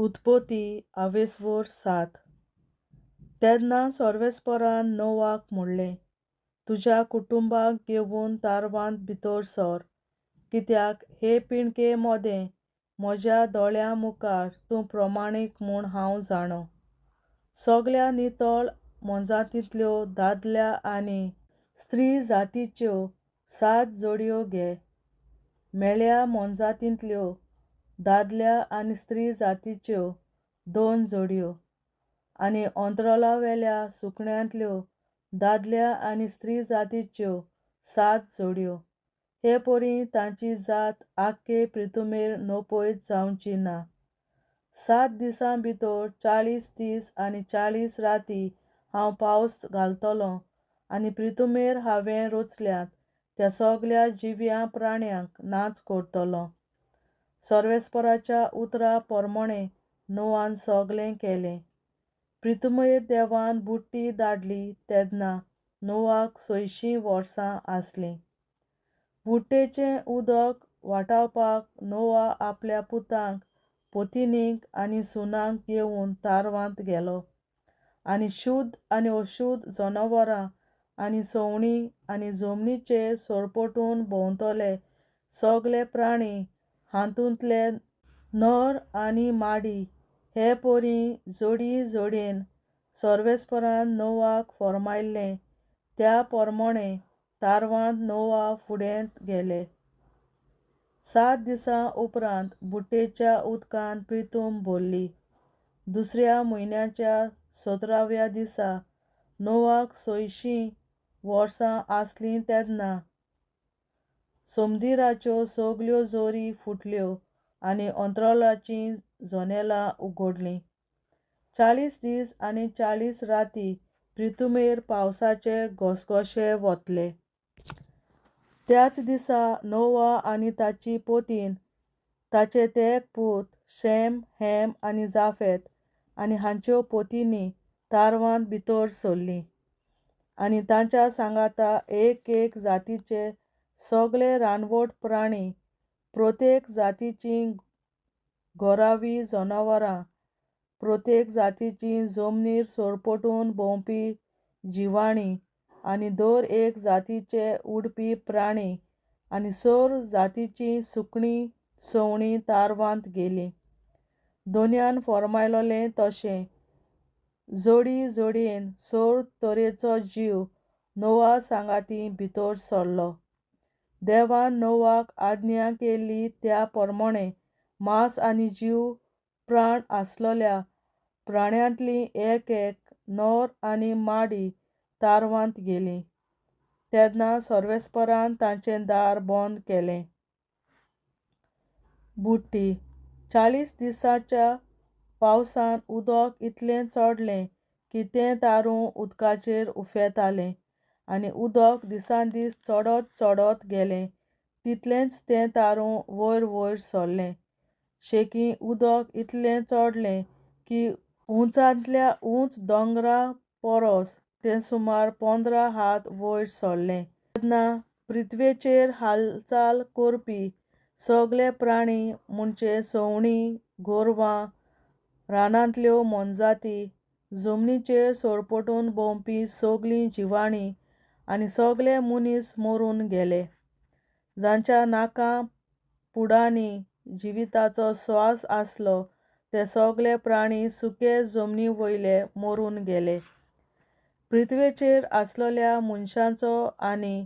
उत्पत्ती 27:7. तेन्ना सर्वेस्परान नोवाक म्हणलें, तुज्या कुटुंबाक घेवन तारवांत भितर सर, कित्याक हे पिणके मोदें म्हज्या दोळ्यां मुखार तूं प्रमाणीक म्हूण हांव जाणो. सगळ्या नितळ मोनजातींतल्यो दादल्या आनी स्त्री जातीच्यो 7 जोडयो घे. मेळ्या मोनजातींतल्यो दादल्या आनी स्त्री जातीच्यो 2 जोडयो, आनी अंतराळावेल्या सुकण्यांतल्यो दादल्या आनी स्त्री जातीच्यो 7 जोडयो. हे परी तांची जात आख्खे पृथ्वीमेर नोपयत जावची ना. 7 दिसां भितर 40 दीस आनी 40 राती हांव पावस घालतलों आनी पृथ्वीमेर हांवें रचल्यात त्या सगळ्या जिव्या प्राण्यांक नाच करतलों. सर्वेस्पराच्या उतरा प्रमाणें नोवान सगळें केलें. पृथ्वीमेर देवान बुड्टी धाडली तेन्ना नोवाक 600 वर्सां आसलीं. बुड्टेचें उदक वाटावपाक नोवा आपल्या पुतांक, पत्नीक आनी सुनांक घेवन तारवांत गेलो. आनी शुद्ध आनी अशुध्द जनावरां आनी सवणीं आनी जमनीचेर सरपटून भोंवतले सगळे प्राणी, हातूंतले नर आनी माडी, हे परी जोडी जोडयेन सर्वेस्परान नोवाक फर्मायल्लें त्या प्रमाणें तारवांत नोवा फुडें गेले. 7 दिसां उपरांत बुड्टेच्या उदकान पृथ्वी भरली. दुसऱ्या म्हयन्याच्या 17व्या दिसा नोवाक 600 वर्सां आसलीं तेन्ना समुद्राच्यो सगळ्यो झरी फुटल्यो आनी अंतराळाचीं जनेलां उगडलीं. 40 दीस आनी 40 राती पृथ्वीमेर पावसाचे घसघशे वतले. त्याच दिसा नोवा आनी ताची पत्नी, ताचे तेग पूत शेम, हेम आनी जाफेत आनी हांच्यो पत्नी तारवांत भितर सरलीं. आनी तांच्या सांगाता एक जातीचे सगळे रानवट प्राणी, प्रत्येक जातीचीं घोरावीं जनावरां, प्रत्येक जातीचीं जमनीर सरपटून भोंवपी जिवाणीं आनी दर एक जातीचे उडपी प्राणी आनी सर जातीचीं सुकणीं सवणीं तारवांत गेलीं. दोनयान फर्मायलोलें तशें जोडी जोडयेन सर तरेचो जीव नोवा सांगाती भितर सरलो. देवान नोवाक आज्ञा केल्ली त्या प्रमाणें मांस आनी जीव प्राण आसलोल्या प्राण्यांतलीं एक नर आनी माडी तारवांत गेलीं. तेन्ना सर्वेस्परान तांचें दार बंद केलें. बुड्टी 40 दिसांच्या पावसान उदक इतलें चडलें की तें तारून उदकाचेर उफेंतालें आनी उदक दिसांदीस चडत चडत गेलें तितलेंच तें तारून वयर वयर सरलें. शेकी उदक इतलें चडलें की उंचांतल्या उंच दोंगरा परस तें सुमार 15 हात वयर सरलें. तेन्ना पृथ्वेचेर हालचाल करपी सगळे प्राणी म्हणजे सवणीं, गोरवां, रानांतल्यो मोनजाती, जमनीचेर सरपटून भोंवपी सगळीं जिवाणीं आनी सगळे मनीस मरून गेले. जांच्या नाकां पुडांनी जिविताचो स्वास आसलो ते सगळे प्राणी सुके जमनीवयले मरून गेले. पृथ्वेचेर आसलोल्या मनशांचो आनी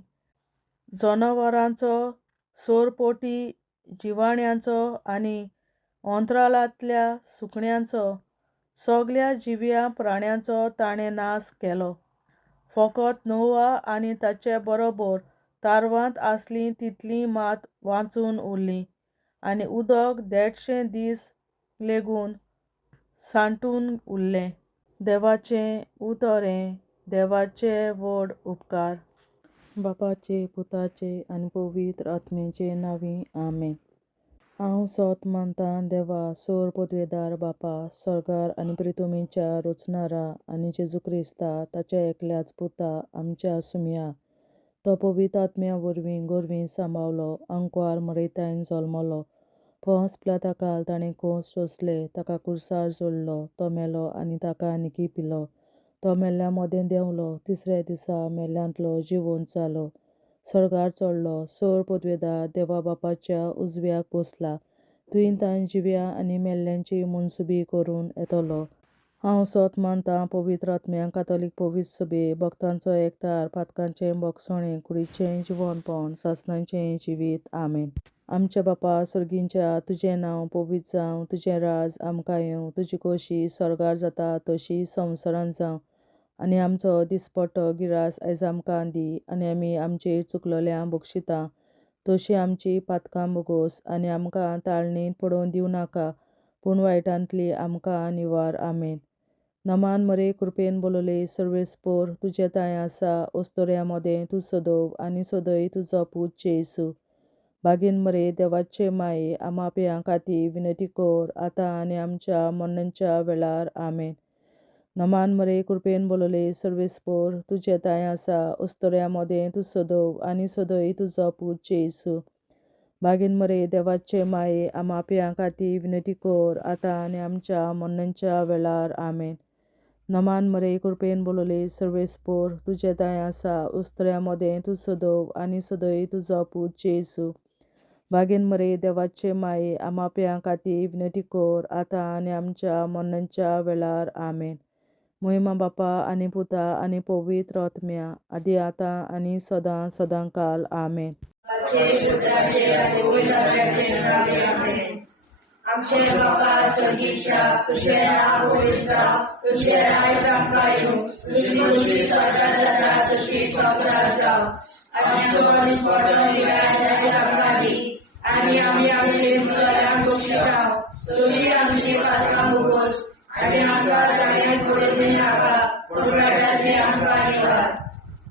जनावरांचो, सरपटी जिवाण्यांचो आनी अंतराळांतल्या सुकण्यांचो, सगळ्या जिव्या प्राण्यांचो ताणें नाश केलो. फकत नोवा आनी ताचे बरोबर तारवांत आसलीं तितलीं मात वाचून उरलीं. आनी उदक 150 दीस लेगून सांठून उरलें. देवाचें उतरें. देवाचे व्हड उपकार. बापाचे, पुताचे आनी पवित्र आत्म्याचे नांवीं आमेन. हांव सत मानतां देवा, सर पदवेदार बापा, सर्गार आनी पृथ्वीच्या रचणारा आनी जेजू क्रिस्ता, ताच्या एकल्याच पुता, आमच्या सुम्या, तो पवित्र आत्म्या वरवीं गोरवीं सांबाळलो, आंकवार मरयतायन जल्मलो, पोंस पिलाताकाल ताणें कोस सोंसले, ताका कुर्सार जोडलो, तो मेलो आनी ताका निकी पिलो. तो मेल्ल्या मोदें देंवलो, तिसऱ्या दिसा मेल्ल्यांतलो जिवंत जालो, सर्गार चडलो, सोर पदवेदार देवा बापाच्या उजव्याक बसला. तुयेन ताण जिव्या आनी मेल्ल्यांची मनसुबी करून येतलो. हांव सोत मानतां पवित्र आत्म्यांक, कातोलीक पवित्र सभे, भक्तांचो एकठार, पातकांचें भोगसणें, कुडीचें जिवंतपण, सासणाचें जिवीत. आमेन. आमच्या बापा सुर्गींच्या, तुजें नांव पवित्र जावं, तुजें राज आमकां येवं, तुजी खोशी स्वर्गार जाता तशी संवसारांत जावं. आनी आमचो दिसपट्टो गिरास आयज आमकां दी, आनी आमी आमचेर चुकलोल्यांक बक्षिता तशी आमची पातकां बोगोस, आनी आमकां ताळणेंत पडोवन दिवं नाका, पूण वायटांतली आमकां निवार. आमेन. नमान मरे कृपेन बोलोले सर्वेस्पोर, तुजे ताय आसा ओस्तोऱ्या मोदें तूं सदोव, आनी सदय तुजो पूत जेसू. बागेन मरे देवाचे माये, आमा पियां खातीर विनंती कर, आतां आनी आमच्या मरणाच्या वेळार. आमेन. नमान मरे कृपेन बोलोले सर्वेस्पोर, तुजे ताय आसा ओस्तोऱ्या मोदें तूं सदोव, आनी सदय तुजो पूत जेसू. बागेन मरे देवाचे माये, आमा पियां खातीर विनंती कर, आतां आनी आमच्या मरणाच्या वेळार. आमेन. नमान मरे कृपेन बोलोले सर्वेस्पोर, तुजे ताय आसा ओस्तोऱ्या मोदें तूं सदोव, आनी सदय तुजो पूत जेसू. बागेन मरे देवाचे माये, आमा पियां खातीर विनंती कर, आतां आनी आमच्या मरणाच्या वेळार. आमेन. महिमा बापा आनी पुता आनी पवित्र आत्म्या, आदी आतां आनी सदां सदांकाल. आमेन. आमचे बापा स्वर्गीच्या, तुझें नांव पवित्र जावं, तुझें राज आमकां येवं, तुजी खोशी स्वर्गार जाता तशी संवसारांत जावं. आनी आमचो दिसपट्टो गिरास आयज आमकां दी, आनी आमी आमचेर चुकलोल्यांक बक्षिता तशी आमची पातकां बोगोस, आनी आमकां ताळणेंत पडोवन दिवं नाका, पूण वायटांतली आमकां निवार.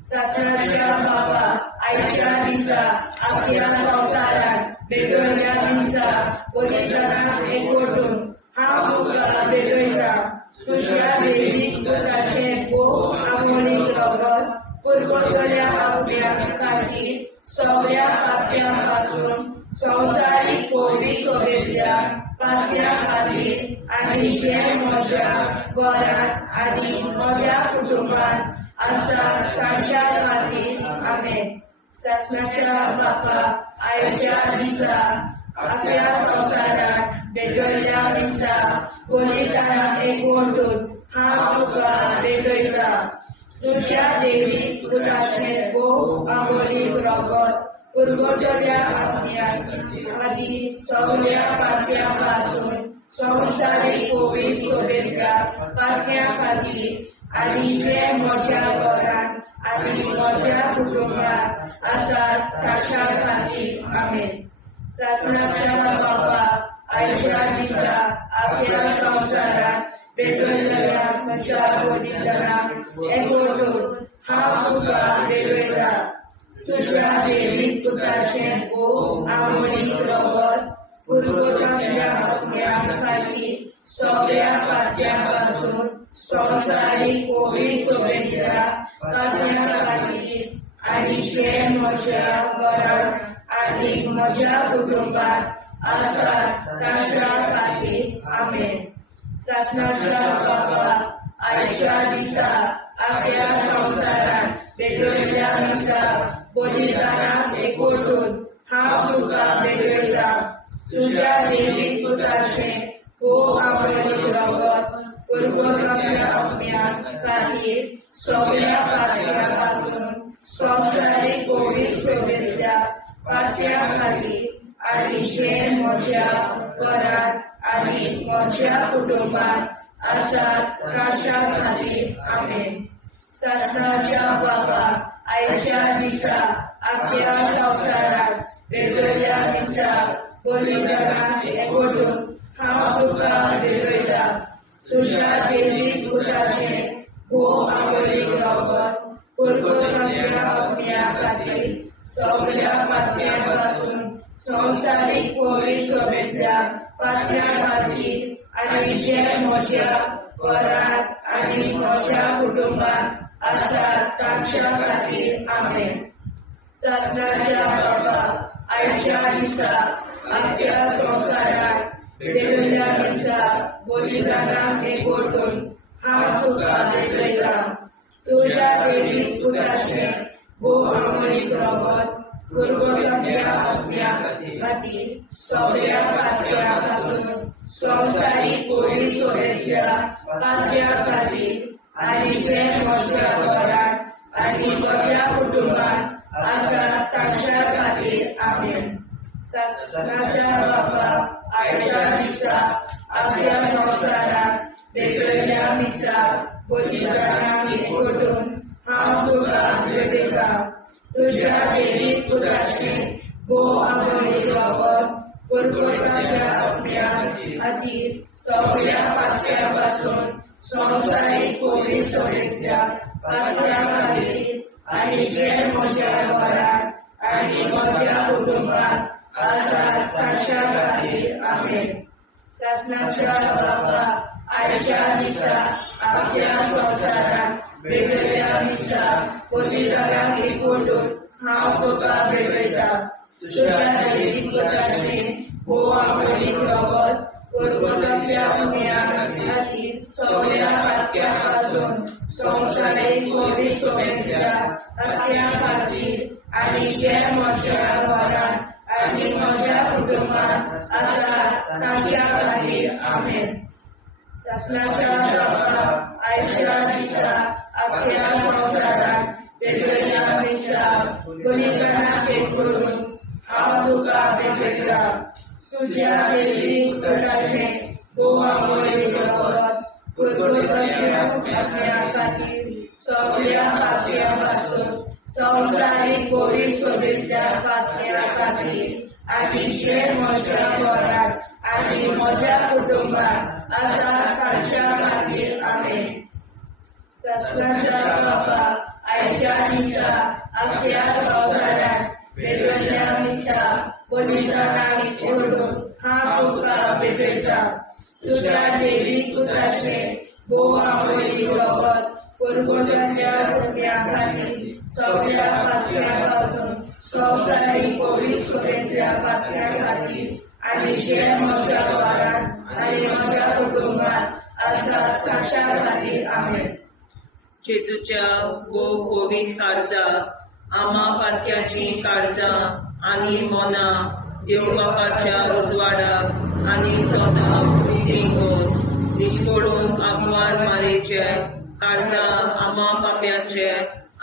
सासणाच्या बापा, आयच्या दिसा आख्या संवसारांत भेटोयल्या दिसा पवित्रांक एकवटून हांव तुका भेटयता. तुज्या दैवीक पुताचें भोव आमोणीक रगत पुरगोटल्या आत्म्या खातीर सगळ्या पाप्यां पासून संवसारीक पवित्र सभेंतल्या पाप्यां खातीर, आनी जे म्हज्या घरांत आनी म्हज्या कुटुंबांत आसा तांच्या खातीर. आमेन. सासणाच्या बापा, आयच्या दिसा आख्या संवसारांत भेटोयल्या दिसा पवित्रांक एकवटून हांव तुका भेटयता. तुज्या दैवीक पुताचें भोव आमोणीक रगत पुरगोटल्या आत्म्या खातीर सगळ्या पाप्यां पासून संवसारीक पवित्र सभेंतल्या पाप्यां खातीर, आनी जे म्हज्या घरांत आनी म्हज्या कुटुंबांत आसात तांच्या खातीर. आमेन. सासणाच्या बापा, आयच्या दिसा आख्या संवसारांत भेटोयल्या म्हज्या पवित्रांक एकवटून हांव तुका भेटयता. तुज्या दैवीक पुताचें भोव आमोणीक रगत पुरगोटल्या आत्म्या खातीर सगळ्या पाप्यां पासून संवसारीक पवित्र सभेंतल्या पाप्यां खातीर, आनी जे म्हज्या घरांत आनी म्हज्या कुटुंबांत आसात तांच्या खातीर. आमेन. सासणाच्या बापा, आयच्या दिसा आख्या संवसारांत भेटोयल्या दिसा पवित्रांक एकवटून हांव तुका भेटयता. तुज्या दैवीक पुताचें भोव आमोणीक रगत पुरगोटल्या आत्म्या खातीर सगळ्या पाप्यां पासून संवसारीक पवित्र सभेंतल्या पाप्यां खातीर, आनी जे म्हज्या घरांत आनी म्हज्या कुटुंबांत आसात तांच्या खातीर. आमेन. सासणाच्या बापा, आयच्या दिसा आख्या संवसारांत भेटोयल्या दिसा पवित्रांक एकवटून हांव तुका भेटयता. तुज्या दैवीक पुताचें भोव आमोणीक रगत पुरगोटल्या आत्म्या खातीर सगळ्या पाप्यां पासून संवसारीक पवित्र सभेंतल्या पाप्यां खातीर, आनी जे म्हज्या घरांत आनी म्हज्या कुटुंबांत आसात तांच्या खातीर. आमेन. सासणाच्या बापा, आयच्या दिसा आख्या संवसाराक भेटयल्या दिसा बलिदानाक एकवटून हांव तुका भेटयता. तुज्या वेळीक पुताचें भोव अमरीक रगत गुरगोटल्या आत्म्या खातीर सगळ्या पातळ्या पासून संवसारीक कोवी सोबेतल्या पातळ्या खातीर आनी जे म्हज्या घरांत आनी म्हज्या कुटुंबांत आसा तांच्या खातीर आमेन. सासणाच्या बापा आयच्या दिसा आपल्या संवसाराक भेटयल्या दिसा बलिदानाक एकवटून हांव तुका भेटयता. तुज्या वेळीक पुताचें भोव अमरीक रगत गुरगोटल्या आत्म्या खातीर सगळ्या पातळ्या पासून संवसारीक कोवी सोबेतल्या पातळ्या खातीर आनी जे म्हज्या घरांत आनी म्हज्या कुटुंबांत आसा तांच्या खातीर आमेन. सासणाच्या बापा आयच्या दिसा आपल्या संवसाराक भेटयल्या दिसा बलिदानाक एकवटून हांव तुका भेटयता. तुज्या वेळीक पुताचें भोव अमरीक रगत गुरगोटल्या आत्म्या खातीर सगळ्या पातळ्या पासून संवसारीक कोवी सोबेतल्या पातळ्या खातीर आनी जे म्हज्या घरांत आनी म्हज्या कुटुंबांत आसा तांच्या खातीर आमेन. सासणाच्या बापा आयच्या दिसा आपल्या संवसाराक भेटयल्या दिसा बलिदानाक एकवटून हांव तुका भेटयता. तुज्या वेळीक पुताचें भोव अमरीक रगत गुरगोटल्या आत्म्या खातीर सगळ्या पातळ्या पासून संवसारीक कोवी सोबेतल्या पातळ्या खातीर आनी जे म्हज्या घरांत आनी म्हज्या कुटुंबांत आसा तांच्या खातीर आमेन. सासणाच्या बापा आयच्या दिसा आपल्या संवसाराक भेटयल्या दिसा बलिदानाक एकवटून हांव तुका भेटयता. तुज्या वेळीक पुताचें भोव अमरीक रगत गुरगोटल्या आत्म्या खातीर सगळ्या पातळ्या पासून संवसारीक कोवी सोबेतल्या पातळ्या खातीर आनी जे म्हज्या घरांत आनी म्हज्या कुटुंबांत आसा तांच्या खातीर आमेन. जेजूच्या भोव कोवीद काळजा आमा पातक्याची काळजां आनी मोना देव बापाच्या उजवाडाक आनी सदांच उक्ती दिशपडून आग्वाद मारेचे काळजां आमा पाप्याचे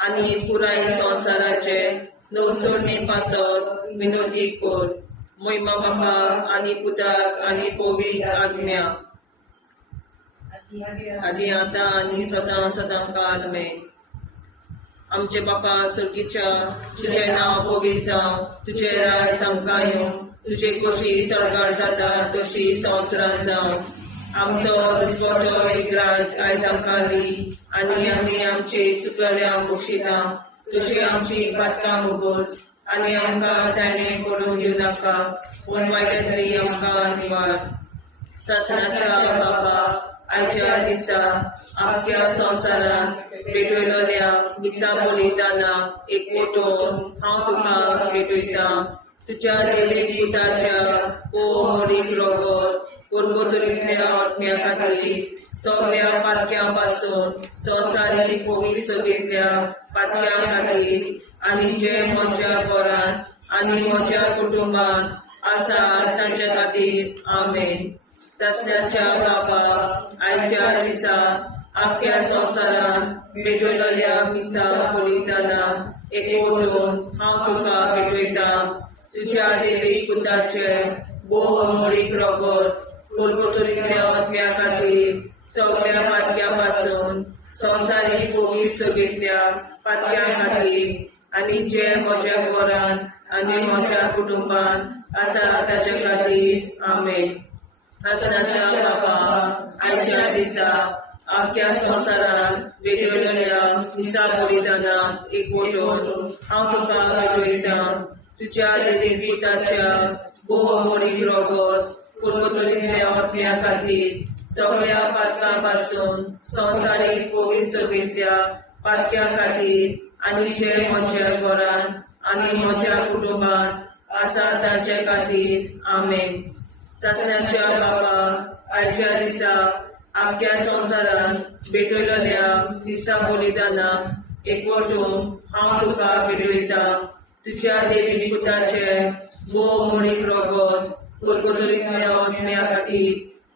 आनी पुराय संवसाराचे नवसोडणे पासत विनोदी कोर. महिमा बापा आनी पुताक आनी पवित्र आत्म्या आदी आतां आनी सदां सदां काल आमेन. आमचे बापा सर्गीच्या तुझे नांव पवित्र जावं, तुझे राज आमकां येवं, तुझे कशी सरकार जाता तशी संवसारांत जावं. आमचो दिसवटो एक राज आयज आमकां दी आनी आमी आमचे चुकल्यांक बक्षिता. तुजी आमची पातकां मुगोस आनी आमकां ताणें पडून दिवं नाका, पूण वायटांतली आमकां निवार. सासणाच्या बापा आयच्या दिसा आख्या संवसारांत भेटयलोल्या दिसा बलिदानाक एकवटून हांव तुका भेटयता. तुज्या देवीक पुताच्या कोमडीक रगत गुरगोटल्या आत्म्या खातीर सगळ्या पातक्यां पासून संवसारीक पवित्र सभेंतल्या पातक्यां खातीर आनी जे म्हज्या घरांत आनी म्हज्या कुटुंबांत आसा तांच्या खातीर आमेन. सासण्याच्या बापा आयच्या दिसा आख्या संवसारांत भेटयलोल्या दिसा बलिदानाक एकवटून हांव तुका भेटयता. तुज्या देवीक पुताचे भोव अमरीक रगत गुरगोटल्या आत्म्या खातीर सगळ्या पातक्यां पासून संवसारीक पवित्र सभेंतल्या पातक्यां खातीर आनी जे म्हज्या घरांत आनी म्हज्या कुटुंबांत आसा ताचे खातीर आमेन. सासणाच्या बापा आयच्या दिसा आख्या संवसारांत भेटयलोल्या दिसा बलिदानाक एकवटून हांव तुका भेटयता. तुज्या देवीक पुताच्या भोव अमरीक रगत गुरगोटल्या आत्म्या खातीर सगळ्या पातकां पासून संवसारीक पवित्र सभेंतल्या पातक्यां खातीर आनी जे म्हज्या घरांत आनी म्हज्या कुटुंबांत आसा ताचे खातीर आमेन. ससण्याच्या बाबा आयच्या दिसा आख्या संवसारांत भेटयलेल्या दिसा बलिदानाक एकवटून हांव तुका भेटयता. तुज्या देवी पुताचे भोव मोडीक रगत कुरकुतरींतल्या आत्म्या खातीर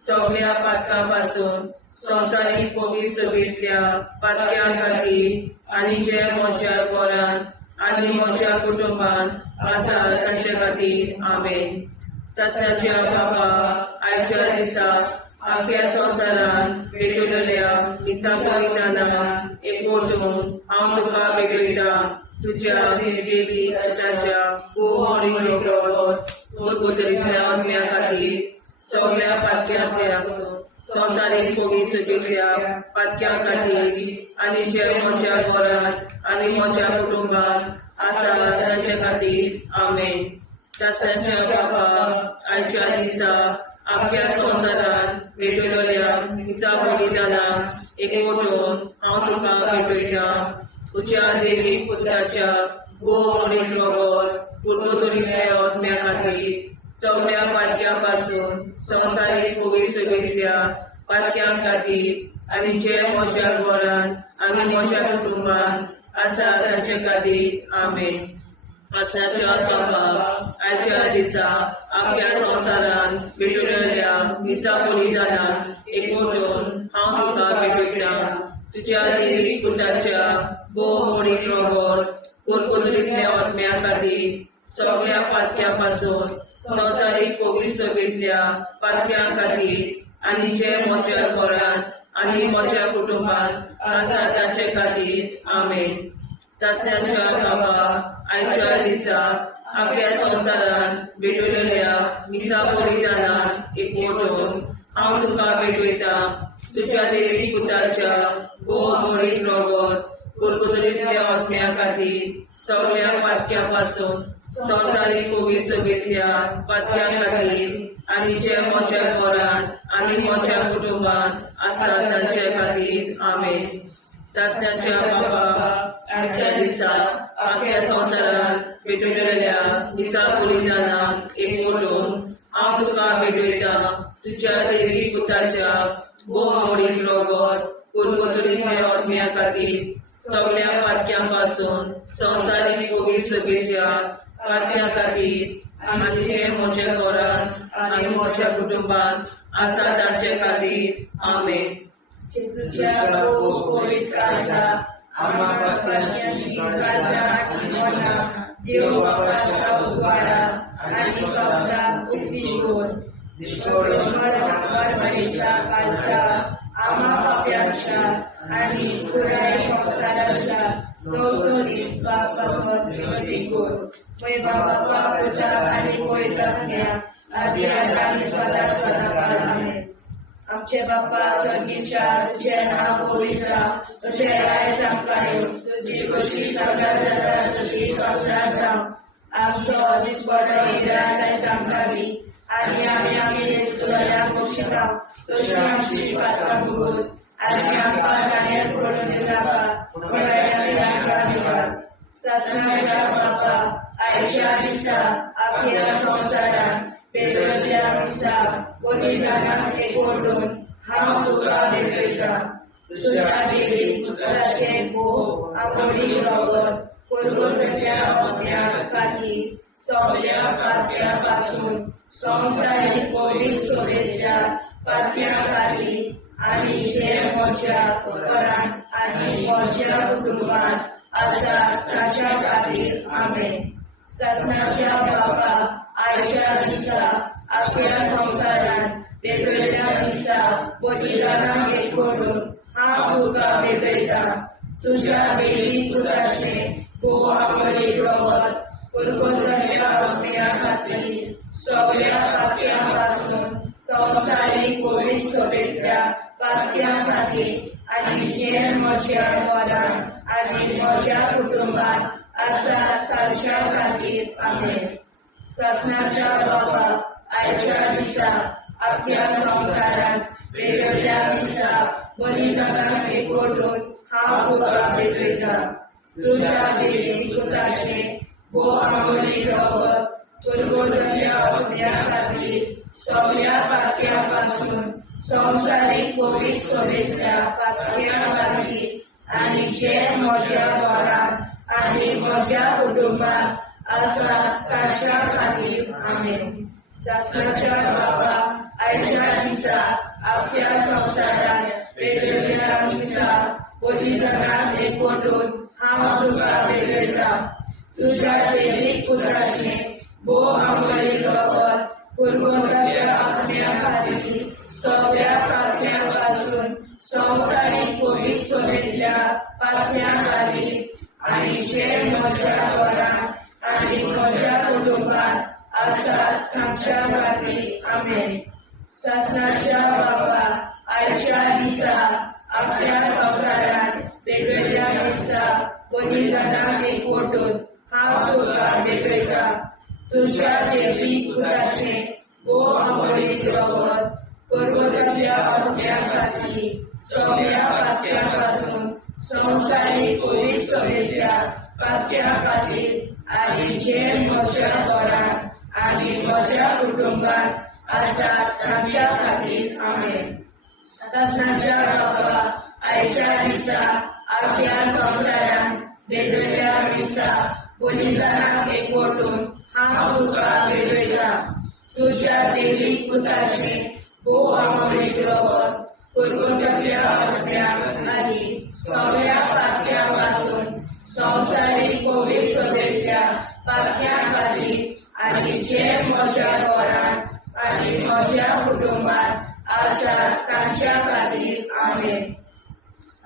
सगळ्या पातकां पासून संवसारीक पवित्र सभेंतल्या पातक्यां खातीर आनी जे म्हज्या घरांत आनी म्हज्या कुटुंबांत आसा तांचे खातीर आमेन. ससण्याच्या बाबा आयच्या दिसा आख्या संवसारांत भेटयलेल्या दिसा बलिदानाक एकवटून हांव तुका भेटयता. तुज्या देवी पुताच्या भोव मोडीक रगत कुरकुतरींतल्या आत्म्या खातीर सगळ्या पातक्यांतल्या संवसारीक पवित्र सभेंतल्या पातक्यां खातीर आनी जे म्हज्या घरांत आनी म्हज्या कुटुंबांत आसा तांचे खातीर आमेन. ससण्याच्या बाबा आयच्या दिसा आख्या संवसारांत भेटयलेल्या दिसा बलिदानाक एकवटून हांव तुका भेटयता. तुज्या देवी पुताच्या भोव मोडीक रगत कुरकुतरींतल्या आत्म्या खातीर सगळ्या पातक्यां पासून संवसारीक पवित्र सभेंतल्या पातक्यां खातीर आनी जे म्हज्या घरांत आनी म्हज्या कुटुंबांत आसा तांचे खातीर आमेन. ससण्याच्या बाबा आयच्या दिसा आख्या संवसारांत भेटयलेल्या दिसा बलिदानाक एकवटून हांव तुका भेटयता. तुज्या देवी पुताच्या भोव मोडीक रगत कुरकुतरींतल्या आत्म्या खातीर सगळ्या पातक्यां पासून संवसारीक पवित्र सभेंतल्या पातक्यां खातीर आनी जे म्हज्या घरांत आनी म्हज्या कुटुंबांत आसा तांचे खातीर आमेन. ससण्याच्या बाबा आयच्या दिसा आख्या संवसारांत भेटयलेल्या दिसा बलिदानाक एकवटून हांव तुका भेटयता. तुज्या देवी पुताच्या भोव मोडीक रगत कुरकुतरींतल्या आत्म्या खातीर सगळ्या पातक्यां पासून संवसारीक पवित्र सभेंतल्या पातक्यां खातीर आनी जे म्हज्या घरांत आनी म्हज्या कुटुंबांत आसा तांचे खातीर आमेन. ससण्याच्या बाबा आयच्या दिसा आख्या संवसारांत भेटयलेल्या दिसा बलिदानाक एकवटून हांव तुका भेटयता. तुज्या देवी पुताच्या भोव मोडीक रगत कुरकुतरींतल्या आत्म्या खातीर सगळ्या पातक्यां पासून संवसारीक पवित्र सभेंतल्या पातक्यां खातीर आनी जे म्हज्या घरांत आनी म्हज्या कुटुंबांत आसा तांचे खातीर आमेन. जेजूच्या भोव पवित्र काळजा आम्हा पातक्यांची काळजा आनी मना देव बापाच्या उजवाडा आनी कपडाक उक्ती दोर. मरणाच्या काळजा आम्हा पाप्यांच्या आनी पुराय संवसाराच्या नवसोनीत बापासत विनती कोर. पळय बाबा कोता आनी पळयतात्म्या आदी आनी सदा सदाकाळ आमेन. आमचे बापा स्वर्गीच्या तुझें नांव पवित्र तुझें राय आमकां येवं. तुजी कशी सगळ्यात जाता तशी संवसारांत जावं. आमचो दिसपडो हिराय आयज आमकां दी आनी आमी आमचे चुकल्यांक बक्षिता तशी आमची पातकां भोगोस आनी आमकां नाण्यार पडून दिनाका पूण आमी आमकां निवार. ससण्याच्या बापा आयच्या दिसा आख्या संवसारांत भेटयलेल्या दिसा बलिदानाक एकवटून हांव तुका भेटयता. तुज्या देवी पुताचे भोव मोडीक रगत कुरकुतरींतल्या आत्म्या खातीर सगळ्या पातक्यां पासून संवसारीक पवित्र सभेंतल्या पातक्यां खातीर आनी जे म्हज्या घरांत आनी म्हज्या कुटुंबांत आसा ताच्या खातीर आमेन. ससण्याच्या बापा आयच्या दिसा आख्या संवसारांत भेटयलेल्या दिसा बलिदानाक एकवटून हांव तुका भेटयता. तुज्या देवी पुताचे भोव मोडीक रगत कुरकुतरींतल्या आत्म्या खातीर सगळ्या पातक्यां पासून संवसारीक पवित्र सभेंतल्या पातक्यां खातीर आनी जे म्हज्या घरांत आनी म्हज्या कुटुंबांत आसा तांच्या खातीर आमेन. ससण्याच्या बापा आयच्या दिसा आख्या संवसारांत भेटयलेल्या दिसा बलिदानाक एकवटून हांव तुका भेटयता. तुज्या देवी पुताचे भोव मोडीक रगत पुरवलेल्या आपल्या खातीर सगळ्या पातळ्यांपासून संवसारीक कोविड सोबेतल्या पातळ्यां खातीर आनी जे म्हज्या घरांत आनी म्हज्या कुटुंबात आसा ताच्या खातीर आमेन. शासनाच्या बाबा आयच्या दिसा आपल्या संवसारांत पेटयल्ल्या दिसा बलिदानाक एकवटून हांव तुका भेटयता. तुज्या दैवीक पुताचें भोव आंबळी रगत पुरवलेल्या आपल्या खातीर सगळ्या पातळ्यां पासून संवसारीक कोविड सोबेतल्या पातळ्यां खातीर आनी जे म्हज्या घरांत आनी म्हज्या कुटुंबात आसात तांच्या खातीर आमेन. शासनाच्या बाबा आयच्या दिसा आपल्या संवसारांत पेटयल्ल्या दिसा बलिदानाक एकवटून हांव तुका भेटयता. तुज्या दैवीक पुताचें भोव आंबळी रगत पुरवलेल्या आपल्या खातीर सगळ्या पातळ्यां पासून संवसारीक कोविड सोबेतल्या पातळ्यां खातीर आनी जे म्हज्या घरांत आनी म्हज्या कुटुंबात आसात तांच्या खातीर आमेन. शासनाच्या बाबा आयच्या दिसा आपल्या संवसारांत भेटयल्ल्या दिसा बलिदानाक एकवटून हांव तुका भेटयता. तुज्या दैवीक पुताचें भोव आंबळी रगत पुरवलेल्या आपल्या खातीर सगळ्या पातळ्यां पासून संवसारीक कोविड सोबेतल्या पातळ्यां खातीर आनी जे म्हज्या घरांत आनी म्हज्या कुटुंबात आसात तांच्या खातीर आमेन.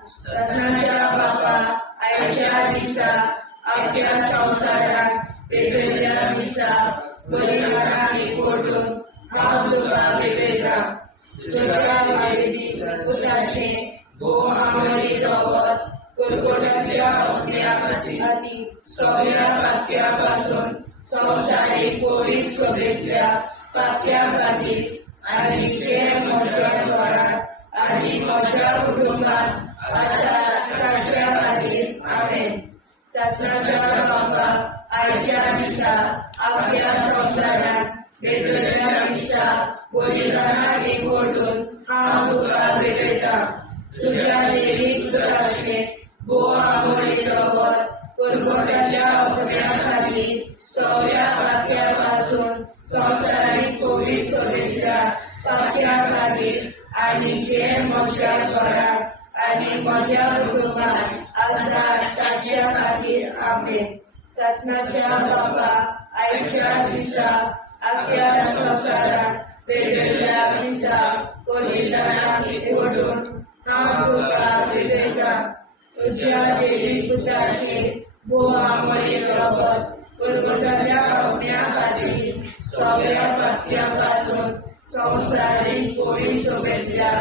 शासनाच्या बाबा आयच्या दिसा आपल्या संवसारांत पेटयल्ल्या दिसा बलिदानाक एकवटून हांव तुका भेटयता. तुज्या दैवीक पुताचें भोव आंबळी रगत पुरवलेल्या आपल्या खातीर सगळ्या पातळ्यां पासून संवसारीक कोविड सोबेतल्या पातळ्यां खातीर आनी जे म्हज्या घरांत आनी म्हज्या कुटुंबात आसात तांच्या खातीर आमेन. शासनाच्या बाबा आयच्या दिसा आपल्या संवसारांत पेटयल्ल्या दिसा बलिदानाक एकवटून हांव तुका भेटयता. तुज्या दैवीक पुताचें भोव आंबळी रगत पुरवलेल्या आपल्या खातीर सगळ्या पातळ्यां पासून संवसारीक कोविड सोबेतल्या पातळ्यां खातीर आनी जे म्हज्या घरांत आनी म्हज्या कुटुंबात आसात तांच्या खातीर आमेन. शासनाच्या बाबा आयच्या दिसा आपल्या संवसारांत पेटयल्ल्या दिसा बलिदानाक एकवटून हांव तुका भेटयता. तुज्या दैवीक पुताचें भोव आंबळी रगत पुरवलेल्या आपल्या खातीर सगळ्या पातळ्यां पासून संवसारीक कोविड सोबेतल्या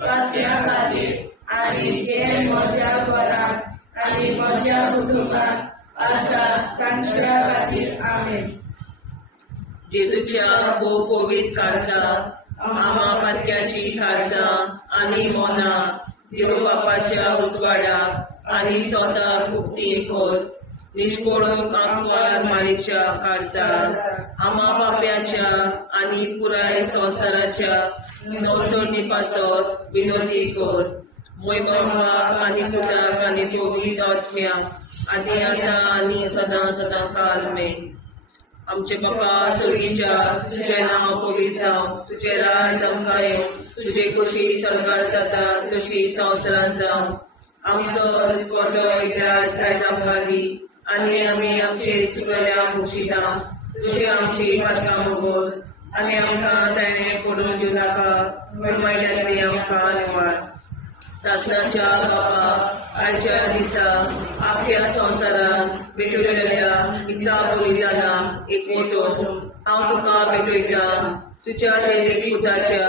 पातळ्यां खातीर आनी जे म्हज्या घरांत आनी म्हज्या कुटुंबात आसात तांच्या खातीर आमेन. जेजूच्या भोव कोविड काळजां आमा पातक्याची काळजां आनी मोना देव बापाच्या उजवाडाक आनी स्वता मुक्ती कोर. निष्पळूक आंकवार माळेच्या काळजार आमा बाप्याच्या आनी पुराय संवसाराच्या संशोधनी पासत विनोदी कोर. मोय बापाक आनी पुताक आनी पवित्र आत्म्याक आदी आतां आनी सदां सदां काल मेन. आमचे बापा सर्गीच्या तुझें नांव पवित्र जावं, तुजें राज आमकां येवं, तुजे कशी सरकार जाता तशी संवसारांत जावं. आमचो दिसपटो एकदांच आयज आमकां दी आनी आमी आमचे चुकल्यांक बक्षिता. तुजी आमची पातकां भोगोस आनी आमकां ताणें पडून दिवं नाका, वायटांतली आमकां निवाड. शासनाच्या बापा आयच्या दिसा आपल्या संवसारांत भेटयलेल्या दिसा बलिदानाक एकवटून हांव तुका भेटयता. तुज्या दैवीक पुताच्या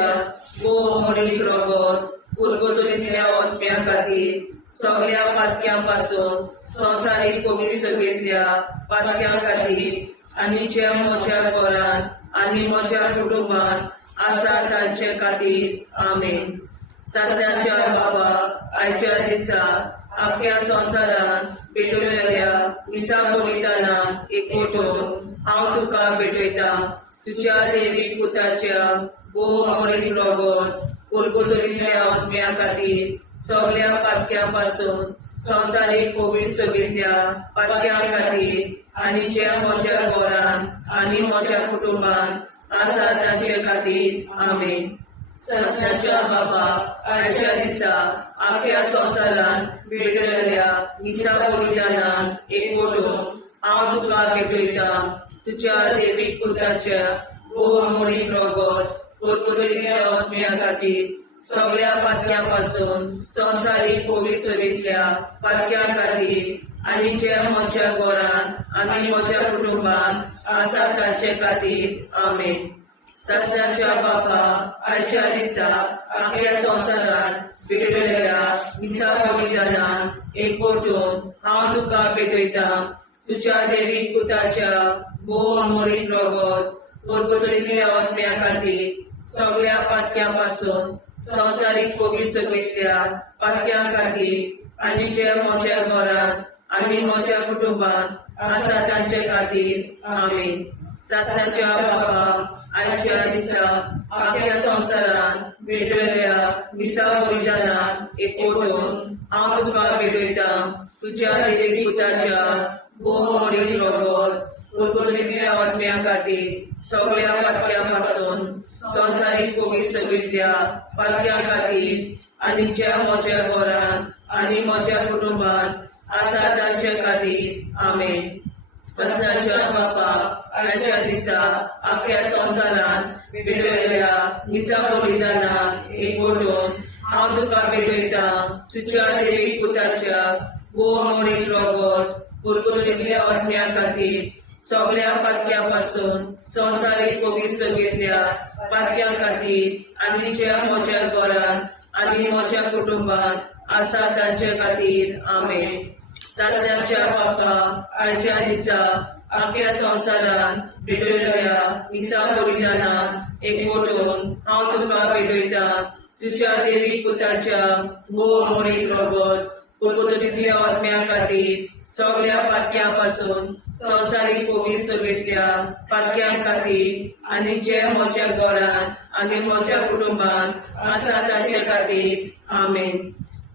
भोव आंबळी रगत पुरवलेल्या आत्म्या खातीर सगळ्या पातक्यां पासून संवसारीक कोविड सोबेतल्या पातक्यां खातीर आनी जे म्हज्या घरांत आनी म्हज्या कुटुंबात आसा तांचे खातीर आमेन. शासनाच्या बाबा आयच्या दिसा आपल्या संवसारांत पेटयलेल्या दिसा बलिदानाक एकवटून हांव तुका भेटयता तुज्या देवीक पुताच्या भोव मोडीक रगत कोलगोतरींतल्या आत्म्या खातीर सगळ्या पातक्यां पासून संवसारीक कोवीड सगळ्या पातक्यां खातीर आनी जे म्हज्या घरान आनी म्हज्या कुटुंबान आसा तांचे खातीर आमेन. सस्याच्या बापाक आयच्या दिसा आख्या संवसारान भेटयल्ल्या मिसा बलिदानान एकवटून हांव तुका भेटयता तुज्या देवीक पुताच्या भोव मोडीक रगत कोलगोतरींतल्या आत्म्या खातीर सगळ्या पातक्यां पासून संवसारीक कोवीड सगळ्या पातक्यां खातीर आनी जे म्हज्या घरान आनी म्हज्या कुटुंबान आसा तांचे खातीर आमेन. सस्याच्या बापा आयच्या दिसा आख्या संवसारान भेटयल्ल्या मिसा बलिदानान एकवटून हांव तुका भेटयता तुज्या देवीक पुताच्या भोव मोडीक रगत कोलगोतरींतल्या आत्म्या खातीर सगळ्या पातक्यां पासून संवसारीक कोवीड सगळ्या पातक्यां खातीर आनी जे म्हज्या घरान आनी म्हज्या कुटुंबान आसा तांचे खातीर आमेन. सस्याच्या बापा आयच्या दिसा आख्या संवसारान भेटयल्ल्या मिसा बलिदानान एकवटून हांव तुका भेटयता तुज्या देवीक पुताच्या भोव मोडीक रगत कोलगोतरींतल्या आत्म्या खातीर सगळ्या पातक्यां पासून संवसारीक कोवीड सगळ्या पातक्यां खातीर आनी जे म्हज्या घरान आनी म्हज्या कुटुंबान आसा तांचे खातीर आमेन. सस्याच्या बापा आयच्या दिसा आख्या संवसारान भेटयल्ल्या मिसा बलिदानान एकवटून हांव तुका भेटयता तुज्या देवीक पुताच्या भोव मोडीक रगत कोलगोतरींतल्या आत्म्या खातीर सगळ्या पातक्यां पासून संवसारीक कोवीड सगळ्या पातक्यां खातीर आनी जे म्हज्या घरान आनी म्हज्या कुटुंबान आसा तांचे खातीर आमेन. सस्याच्या बापा आयच्या दिसा आख्या संवसारान भेटयल्ल्या मिसा बलिदानान एकवटून हांव तुका भेटयता तुज्या देवीक पुताच्या भोव मोडीक रगत कोलगोतरींतल्या आत्म्या खातीर सगळ्या पातक्यां पासून संवसारीक कोवीड सगळ्या पातक्यां खातीर आनी जे म्हज्या घरान आनी म्हज्या कुटुंबान आसा तांचे खातीर आमेन.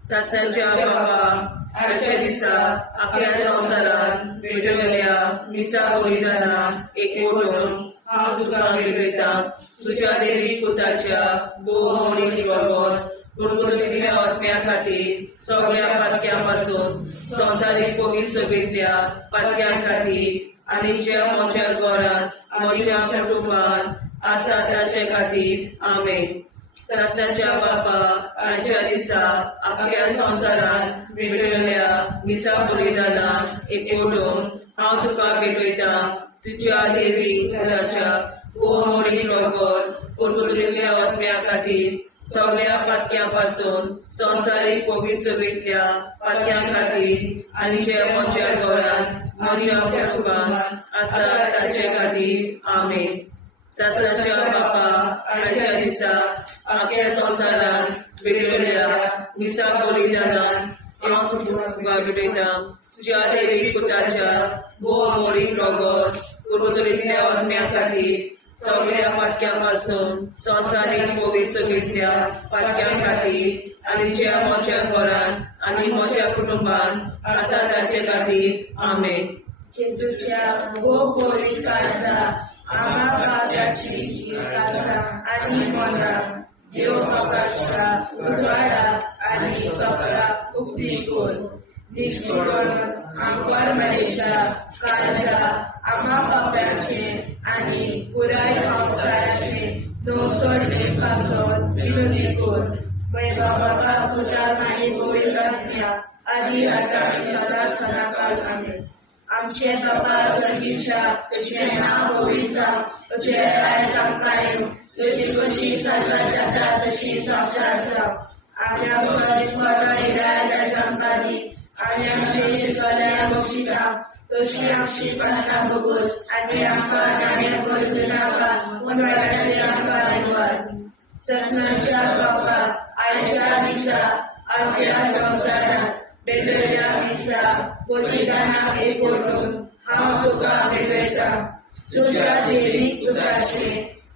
सस्याच्या बापा आयच्या दिसा आख्या संवसारान भेटयल्ल्या मिसा बलिदानान एकवटून हांव तुका भेटयता तुज्या देवीक पुताच्या भोव मोडीक रगत कोलगोतरींतल्या आत्म्या खातीर सगळ्या पातक्यां पासून संवसारीक कोवीड सगळ्या पातक्यां खातीर आनी जे म्हज्या घरान म्हज्या कुटुंबान आसा तांचे खातीर आमेन. सस्याच्या बापा आयच्या दिसा आख्या संवसारान भेटयल्ल्या मिसा बलिदानान एकवटून हांव तुका भेटयता तुज्या देवीक पुताच्या भोव मोडीक रगत कोलगोतरींतल्या आत्म्या खातीर सगळ्या पातक्यां पासून संवसारीक कोवीड सगळ्या पातक्यां खातीर आनी जे म्हज्या घरान म्हज्या कुटुंबान आसा तांचे खातीर आमेन. सस्याच्या बापा आयच्या दिसा आख्या संवसारान भेटयल्ल्या मिसा बलिदानान हांव तुका भेटयता तुज्या देवीक पुताच्या भोव मोडीक रगत कोलगोतरींतल्या आत्म्या खातीर सगळ्या पातक्यां पासून संवसारीक कोवीड सगळ्या पातक्यां खातीर आनी जे म्हज्या घरान आनी म्हज्या कुटुंबान आसा तांचे खातीर आमेन. जेजूच्या भोव कोवीड काळाचा आम्हा पाप्याची आसा आनी मनाक देव बापाच्या उजवाडा आनी सगळा उक्ती कर. निश्चितपण आमकां मेळीच्या काळाचा आम्हा पाप्याचे आनी पुराय संवसाराचे नवसोडणे पासत विनंती कर. बाबा पुताक आनी पवित्र आत्म्या आदी आतां आनी सदांच सदांकाळ आमेन. आमचे बाबा सर्गीच्या तुझे नाव पवित्र तुझे राय आमकां तुझी कशी सजा जाता तशी संवसारांत राव. आनी आमकां दिसपट्टा इराय आमकां दी आनी आमचे शिकल्या बक्षिता तशी आमची प्रार्थना बगोस आनी आमकां नाण्या पडूं नाका पूण वाटायले आमकां आयवार. सस्नाच्या बापा आयच्या दिसा आमच्या संवसारांत भेटयल्ल्या मिसा बलिदानाक एकवटून हांव तुका भेटयता तुझ्या देवीक पुताचे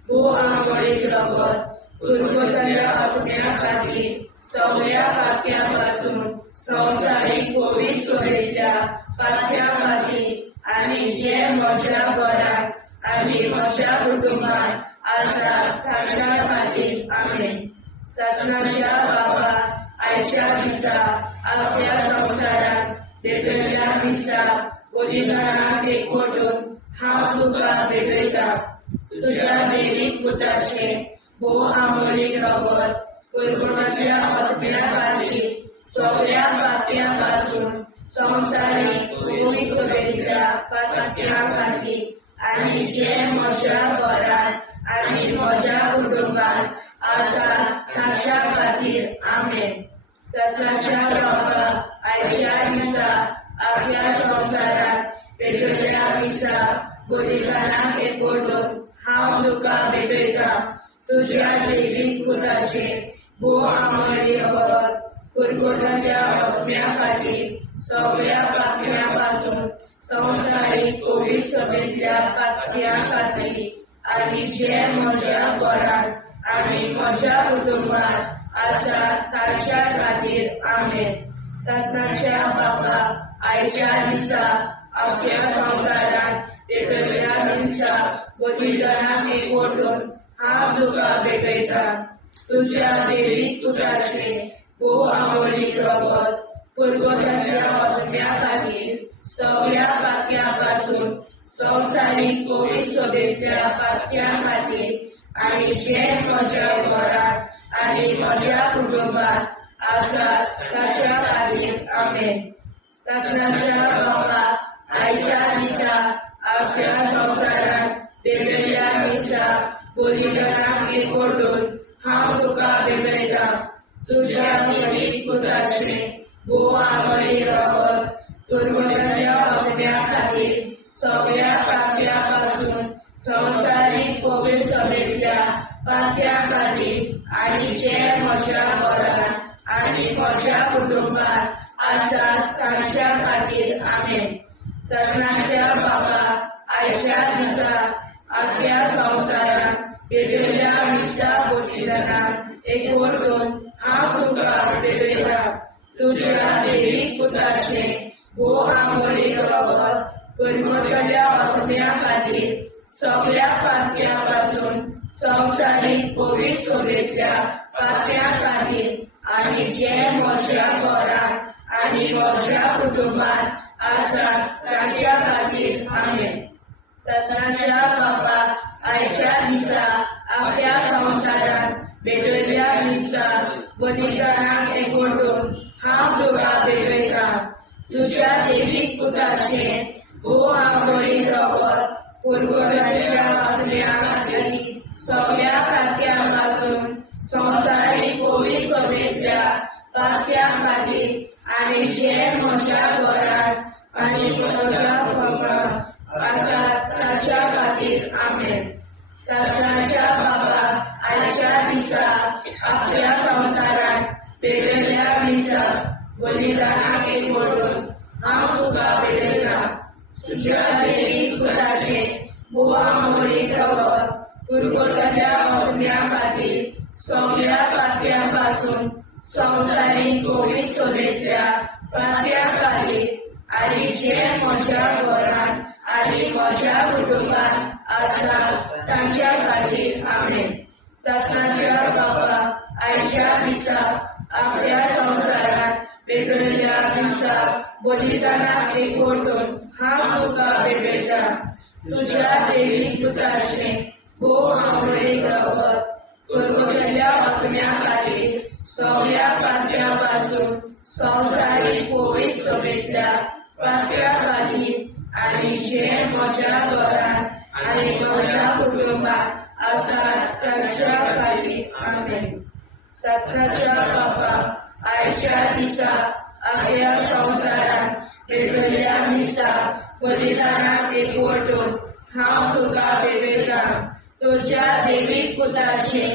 भोव आंबोळीक रगत पुरगोतल्या आत्म्या खातीर सगळ्या पातक्यां-पासून संवसारीक पवित्र सोबेतल्या पातक्यां खातीर आनी जे म्हज्या घरांत आनी म्हज्या कुटुंबांत आसा तांच्या खातीर आमेन. ससनाच्या बाबा आयच्या दिसा आपल्या संवसारांत भेटयल्या दिसा बलिदानाक एकवटून हांव तुका भेटयता. तुझ्या देवीक पुताचे भोव आंबोळीक रगत पुरगोतल्या आत्म्या खातीर सगळ्या पातक्यां-पासून संवसारीक पवित्र सोबेतल्या पातक्यां खातीर आनी जे म्हज्या घरांत आनी म्हज्या कुटुंबांत आसा तांच्या खातीर आमेन. ससनाच्या बाबा आयच्या दिसा आपल्या संवसारांत भेटयल्या दिसा बलिदानाक एकवटून हांव तुका भेटयता. तुझ्या देवीक पुताचे भोव आंबोळीक रगत पुरगोतल्या आत्म्या खातीर सगळ्या पातक्यां-पासून संवसारीक पवित्र सोबेतल्या पातक्यां खातीर आनी जे म्हज्या घरांत आनी म्हज्या कुटुंबांत आसा तांच्या खातीर आमेन. ससनाच्या बाबा आयच्या दिसा आपल्या संवसारांत भेटयल्या दिसा बलिदानाक एकवटून हांव तुका भेटयता. तुझ्या देवीक पुताचे भोव आंबोळीक रगत पुरगोतल्या आत्म्या खातीर सगळ्या पातक्यां-पासून संवसारीक पवित्र सोबेतल्या पातक्यां खातीर आनी जे म्हज्या घरांत आनी म्हज्या कुटुंबांत आसा तांच्या खातीर आमेन. ससनाच्या बाबा आयच्या दिसा आपल्या संवसारांत भेटयल्या दिसा बलिदानाक एकवटून हांव तुका भेटयता. तुझ्या देवीक पुताचे भोव आंबोळीक रगत पुरगोतल्या आत्म्या खातीर सगळ्या पातक्यां-पासून संवसारीक पवित्र सोबेतल्या पातक्यां खातीर आनी जे म्हज्या घरांत आनी म्हज्या कुटुंबांत आसा तांच्या खातीर आमेन. ससनाच्या बाबा आयच्या दिसा आपल्या संवसारांत भेटयल्या दिसा बलिदानाक एकवटून हांव तुका भेटयता. तुझ्या देवीक पुताचे भोव आंबोळीक रगत पुरगोतल्या आत्म्या खातीर सगळ्या पातक्यां-पासून संवसारीक पवित्र सोबेतल्या पातक्यां खातीर आनी जे म्हज्या घरांत आनी म्हज्या कुटुंबांत आसा तांच्या खातीर आमेन. ससनाच्या बाबा आयच्या दिसा आपल्या संवसारांत भेटयल्या दिसा बलिदानाक एकवटून हांव तुका भेटयता. तुझ्या देवीक पुताचे भोव आंबोळीक रगत पुरगोतल्या आत्म्या खातीर सगळ्या पातक्यां-पासून संवसारीक पवित्र सोबेतल्या पातक्यां खातीर आनी जे म्हज्या घरांत आनी म्हज्या कुटुंबांत आसा तांच्या खातीर आमेन. ससनाच्या बाबा आयच्या दिसा आपल्या संवसारांत भेटयल्या दिसा बलिदानाक एकवटून हांव तुका भेटयता. तुझ्या देवीक पुताचे भोव आंबोळीक रगत पुरगोतल्या आत्म्या खातीर सगळ्या पातक्यां-पासून संवसारीक पवित्र सोबेतल्या पातक्यां खातीर आनी जे म्हज्या घरांत आनी म्हज्या कुटुंबांत आसा तांच्या खातीर आमेन. ससनाच्या बाबा आयच्या दिसा आपल्या संवसारांत भेटयल्या दिसा बलिदानाक एकवटून हांव तुका भेटयता. तुझ्या देवीक पुताचे भोव आंबोळीक रगत पुरगोतल्या आत्म्या खातीर सगळ्या पातक्यां-पासून संवसारीक पवित्र सोबेतल्या पातक्यां खातीर आनी जे म्हज्या घरांत आनी म्हज्या कुटुंबांत आसा तांच्या खातीर आमेन. ससनाच्या बाबा आयच्या दिसा आपल्या संवसारांत भेटयल्या दिसा बलिदानाक एकवटून हांव तुका भेटयता. तुझ्या देवीक पुताचे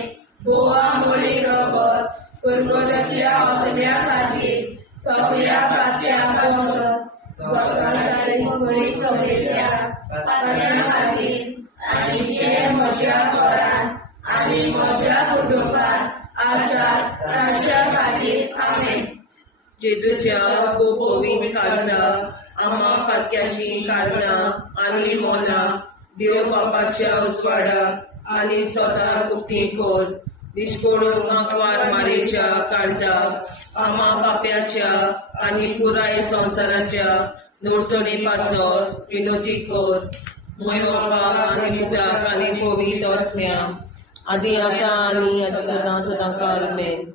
भोव आंबोळीक रगत पुरगोतल्या आत्म्या खातीर सगळ्या पातक्यां-पासून स्वतंत्राची बळी चवलेल्या पातळ्या खातीर आनी जे म्हज्या घरांत आनी म्हज्या कुटुंबात आसात तांच्या खातीर आमेन. जेजूच्या पवित्र काळजा आम्हा पातक्याची काळजां आनी मोना देव बापाच्या उजवाडाक आनी स्वता कुटी कोर दिसपडून आंकवार मारेच्या काळजा आम्हा पाप्याच्या आनी पुराय संवसाराच्या नोडचणी पासर विनोदी कोर मोय बापाक आनी पुताक आनी पवित्र आत्म्या आदी आतां आनी सदां सदां काल मेन.